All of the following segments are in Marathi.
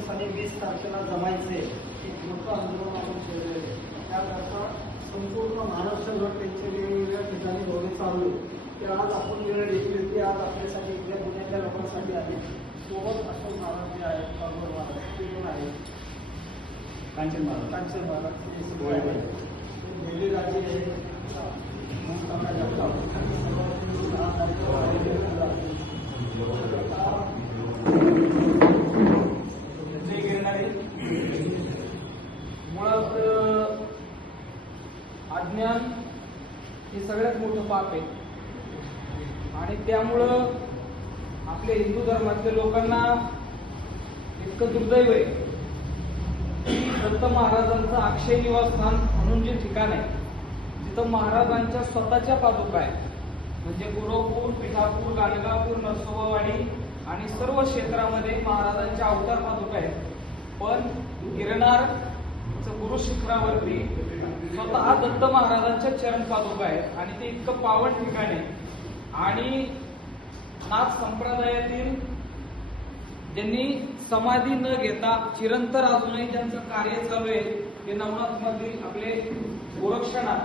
19 आणि 20 तारखेला जमायचे एक मोठं आंदोलन आपण केलेलं आहे. त्याकरता संपूर्ण महाराष्ट्रभर त्यांचे वेगवेगळ्या ठिकाणी दौरे चालू आहे. ते आज आपण वेळ घेतली होती. आज आपल्यासाठी इथल्या पुण्यातल्या लोकांसाठी आहे. सोबत अशोक महाराज जे आहेत, काळभोर महाराज ते पण आहेत, कांचन महाराज दिल्ली राजे आहेत, मुळात अज्ञान हे सगळ्यात मोठं पाप आहे आणि त्यामुळं आपल्या हिंदू धर्मातल्या लोकांना इतकं दुर्दैव आहे की दत्त महाराजांचं अक्षय निवासस्थान म्हणून जे ठिकाण आहे तिथं महाराजांच्या स्वतःच्या पादुका आहेत. म्हणजे गुरुपूर, पिठापूर, गाणगापूर, नरसोबावाडी आणि सर्व क्षेत्रामध्ये महाराजांच्या अवतार पादुका आहेत. पण गिरनार गुरु शिखरावरती स्वतः दत्त महाराजांच्या चरण पादुका आहेत आणि ते इतकं पावन ठिकाण आहे. आणि नाथ संप्रदायातील ज्यांनी समाधी न घेता चिरंतर अजूनही ज्यांचं कार्य चालू आहे ते नवनाथ मधील आपले गोरक्षनाथ,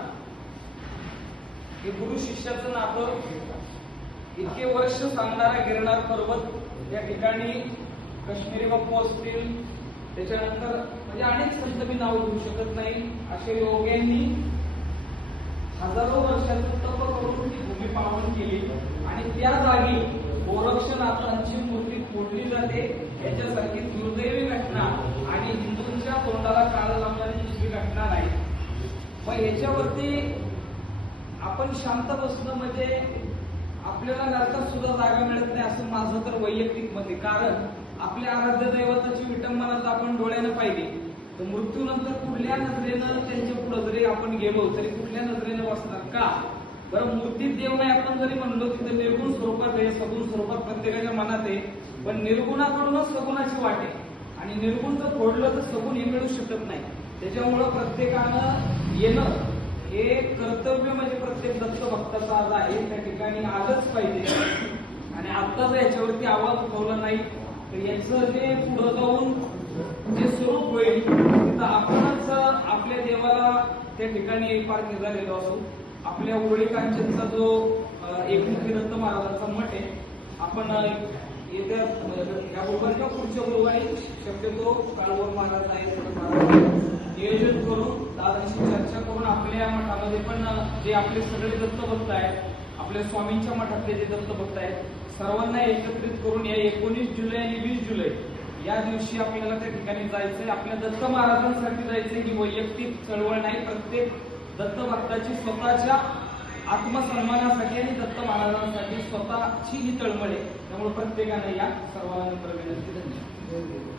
हे गुरु शिष्याचं नातं इतके वर्ष सांगणारा गिरनार पर्वत या ठिकाणी काश्मीरी बाप्पू असतील, त्याच्यानंतर म्हणजे अनेक संत मी नाव घेऊ शकत नाही, असे योग्यांनी हजारो वर्षाचं तप करून ती भूमी पावन केली आणि त्या जागी गोरक्षनाथांची मूर्ती फोडली जाते. याच्यासारखी दुर्दैवी घटना आणि हिंदूंच्या तोंडाला काळ लावणारी दुसरी घटना नाही. मग याच्यावरती आपण शांत बसणं म्हणजे आपल्याला नरकात सुद्धा जागा मिळत नाही असं माझं तर वैयक्तिक मत आहे. कारण आपल्या आराध्य दैवताची विटंबना तर आपण डोळ्यानं पाहिली, तर मृत्यूनंतर कुठल्या नजरेनं त्यांच्या पुढे जरी आपण गेलो तरी कुठल्या नजरेनं बसणार का बरं? मूर्तीत देव नाही आपण जरी म्हणलो की ते निर्गुण स्वरूपात आहे, सगुण स्वरूपात प्रत्येकाच्या मनात आहे, पण निर्गुणाकडूनच सगुणाची वाट आहे आणि निर्गुण जर फोडलं तर सगुण हे मिळू शकत नाही. त्याच्यामुळं प्रत्येकानं येणं हे कर्तव्य म्हणजे प्रत्येक दत्त भक्ताचा आज आहे. त्या ठिकाणी आलंच पाहिजे आणि आता जर याच्यावरती आवाज उठवला नाही तर याचं जे पुढे जाऊन जे स्वरूप होईल तिथं आपणच आपल्या देवाला त्या ठिकाणी पार निघालेलो असू. आपल्या उरळी कांचनचा जो एकमुखी दत्त महाराजांचा मठ आहे, आपण येत्या या गुरुवारच्या पुढच्या गुरुवारी शक्यतो काळभोर महाराज आहे नियोजन करून दादांशी चर्चा करून आपल्या मठामध्ये पण जे आपले सगळे दत्तभक्त आहेत, आपल्या स्वामींच्या मठातले जे दत्तभक्त आहेत सर्वांना एकत्रित करून या 19 जुलै आणि 20 जुलै या दिवशी आपल्याला त्या ठिकाणी जायचंय. आपल्या दत्त महाराजांसाठी जायचंय. ही वैयक्तिक चळवळ नाही, प्रत्येक दत्त भक्ताची स्वतःच्या आत्मसन्मानासाठी आणि दत्त महाराजांसाठी स्वतःची ही तळमळ आहे. त्यामुळे प्रत्येकाने या सर्वांना नंतर विनंती. धन्यवाद.